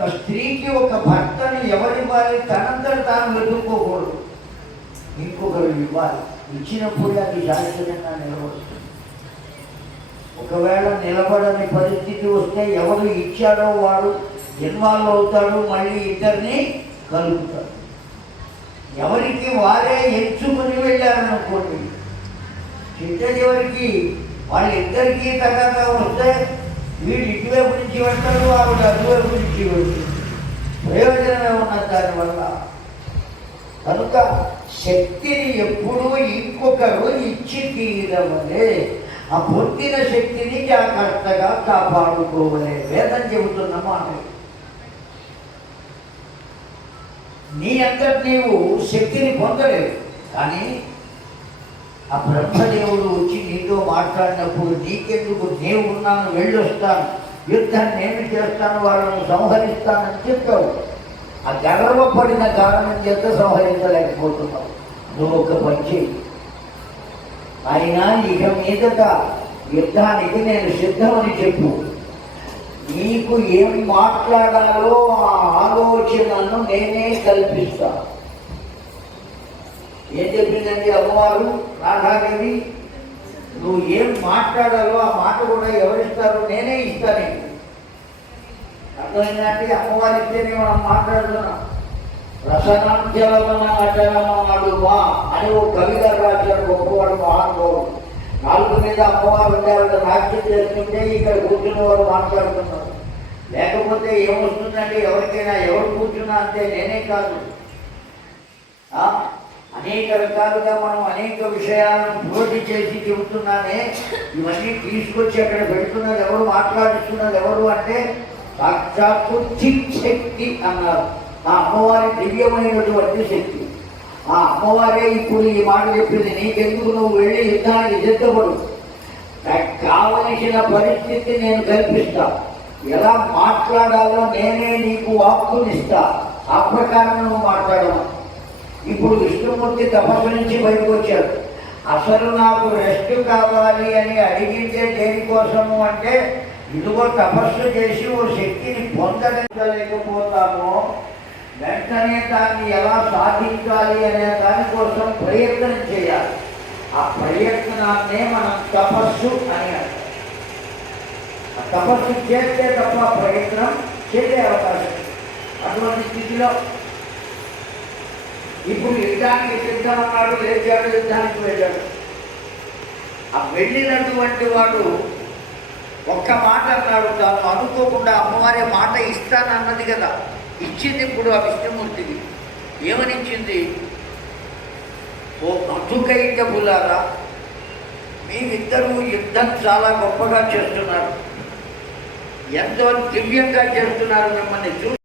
ఒక స్త్రీకి ఒక భర్తను ఎవరివ్వాలి తనంతట తాను వెతుక్కోకూడదు. ఇంకొకరు ఇవ్వాలి. ఇచ్చినప్పుడు అది శాశ్వతంగా నిలబడుతుంది. ఒకవేళ నిలబడని పరిస్థితి వస్తే ఎవరు ఇచ్చాడో వాడు ఇన్వాల్వ్ అవుతాడు మళ్ళీ ఇద్దరిని కలుపుతాడు. ఎవరికి వారే ఎంచుకుని వెళ్ళారనుకోండి చిట్ట చివరికి వాళ్ళిద్దరికీ తగ్గగా వస్తే వీళ్ళు ఇటువైపు నుంచి వెళ్తాడు ఆవిడ అటువైపు నుంచి వెళ్తాడు ప్రయోజనమే ఉన్నది దానివల్ల. కనుక శక్తిని ఎప్పుడూ ఇంకొకరు ఇచ్చి తీరవలే. ఆ పొందిన శక్తిని జాగ్రత్తగా కాపాడుకోవలే. వేదం చెబుతున్న మాట నీ అంతటి నీవు శక్తిని పొందలేవు. కానీ ఆ బ్రహ్మదేవుడు వచ్చి నీతో మాట్లాడినప్పుడు నీకెందుకు? నేను ఉన్నాను వెళ్ళొస్తాను యుద్ధాన్ని నేను చేస్తాను? వాళ్ళను సంహరిస్తానని చెప్పావు. ఆ గర్వపడిన కారణం చేత సంహరించలేకపోతున్నావు. నువ్వు ఒక పని అయినా ఇక మీదట యుద్ధానికి నేను సిద్ధమని చెప్పు. నీకు ఏం మాట్లాడాలో ఆ ఆలోచనను నేనే కల్పిస్తాను ఏం చెప్పిందండి అమ్మవారు? రాధాదేవి నువ్వు ఏం మాట్లాడాలో ఆ మాట కూడా ఎవరిస్తారో నేనే ఇస్తాను. అర్థమైందంటే అమ్మవారు ఇస్తేనే మనం మాట్లాడుతున్నాం. రసనాంచలమన అచలమాడు మా అని ఓ కవి గారు రాశారు గొప్పవాడు మహానుభావుడు. నాలుగు మీద అమ్మవారు ఉండేవాళ్ళు నాట్యం చేస్తుంటే ఇక్కడ కూర్చున్న వారు మాట్లాడుతున్నారు. లేకపోతే ఏమొస్తుందంటే ఎవరికైనా ఎవరు కూర్చున్నా అంటే నేనే కాదు. ఆ? అనేక రకాలుగా మనం అనేక విషయాలను పూర్తి చేసి చెబుతున్నానే ఇవన్నీ తీసుకొచ్చి అక్కడ పెడుతున్నది ఎవరు మాట్లాడుతున్నది ఎవరు అంటే సాక్షాత్తు చిక్ శక్తి అన్నారు. ఆ అమ్మవారి దివ్యమైనటువంటి శక్తి. ఆ అమ్మవారే ఇప్పుడు ఈ మాట చెప్పింది. నీకెందుకు నువ్వు వెళ్ళి యుద్ధానికి సిద్ధపడు? కావలసిన పరిస్థితి నేను కల్పిస్తా. ఎలా మాట్లాడాలో నేనే నీకు వాక్కునిస్తా. ఆ ప్రకారం నువ్వు మాట్లాడమా ఇప్పుడు విష్ణుమూర్తి తపస్సు నుంచి బయటకు వచ్చాడు. అసలు నాకు రెస్ట్ కావాలి అని అడిగితే దేనికోసము అంటే ఇదిగో తపస్సు చేసి ఓ శక్తిని పొందలేకపోతామో వెంటనే దాన్ని ఎలా సాధించాలి అనే దానికోసం ప్రయత్నం చేయాలి. ఆ ప్రయత్నాన్నే మనం తపస్సు అని అంటాం. ఆ తపస్సు చేస్తే తప్ప ప్రయత్నం చేసే అవకాశం అటువంటి స్థితిలో ఇప్పుడు యుద్ధానికి సిద్ధం అన్నాడు లేచాడు యుద్ధానికి వెళ్ళాడు. ఆ వెళ్ళినటువంటి వాడు ఒక్క మాట అన్నాడు తాను అనుకోకుండా అమ్మవారి మాట ఇస్తానన్నది కదా. ఇచ్చింది ఇప్పుడు ఆ విష్ణుమూర్తికి. ఏమనిచ్చింది? ఓ మధుకైటబులారా మేమిద్దరూ యుద్ధం చాలా గొప్పగా చేస్తున్నారు. ఎంతో దివ్యంగా చేస్తున్నారు మిమ్మల్ని